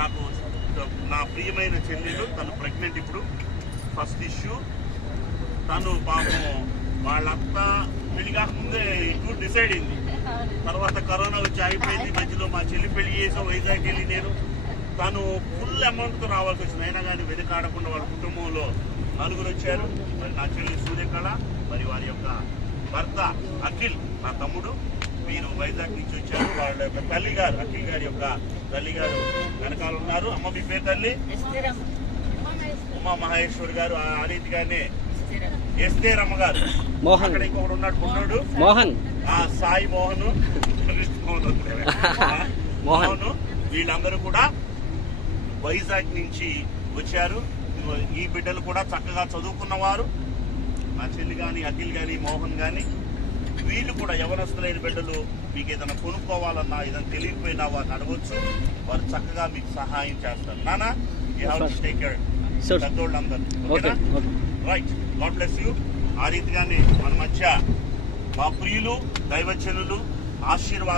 నాకు నా ప్రియమైన చెల్లెలు, తను ప్రెగ్నెంట్ ఇప్పుడు, ఫస్ట్ ఇష్యూ. తను పాపం వాళ్ళంత పెళ్లి కాకముందే టూర్ డిసైడ్ అయింది. తర్వాత కరోనా వచ్చి అయిపోయింది. మధ్యలో మా చెల్లి పెళ్లి చేసాం, వైజాగ్ వెళ్ళి నేను. తను ఫుల్ అమౌంట్తో రావాల్సి వచ్చింది. అయినా కానీ వెనుకాడకుండా వాళ్ళ కుటుంబంలో నలుగురు వచ్చారు. మరి నా చెల్లి సూర్యకళ, మరి వారి యొక్క భర్త అఖిల్, నా తమ్ముడు, వీరు వైజాగ్ నుంచి వచ్చారు. వాళ్ళ యొక్క తల్లి గారు, అఖిల్ గారి యొక్క తల్లి గారు వెనకాల ఉన్నారు. అమ్మ మీ పేరు తల్లి? ఉమా మహేశ్వర్ గారు. ఆ రీతిగానే ఎస్తేరమ్మ గారు. అక్కడ ఇంకొకడు ఉన్నాడు మోహన్, సాయి మోహన్, మోహన్. వీళ్ళందరూ కూడా వైజాగ్ నుంచి వచ్చారు. ఈ బిడ్డలు కూడా చక్కగా చదువుకున్నవారు. నా చెల్లి కానీ, అఖిల్ కానీ, మోహన్ కానీ, వీళ్ళు కూడా యవనస్తులైన బిడ్డలు. మీకు ఏదైనా కొనుక్కోవాలన్నా, ఏదైనా తెలియకపోయినా వారిని అడగొచ్చు. వారు చక్కగా మీకు సహాయం చేస్తారు. నానా, you have to take care పెద్దోళ్ళందరూ. Right, God bless you. ఆ రీతిగానే మన మధ్య మా ప్రియులు, దైవజనులు, ఆశీర్వాద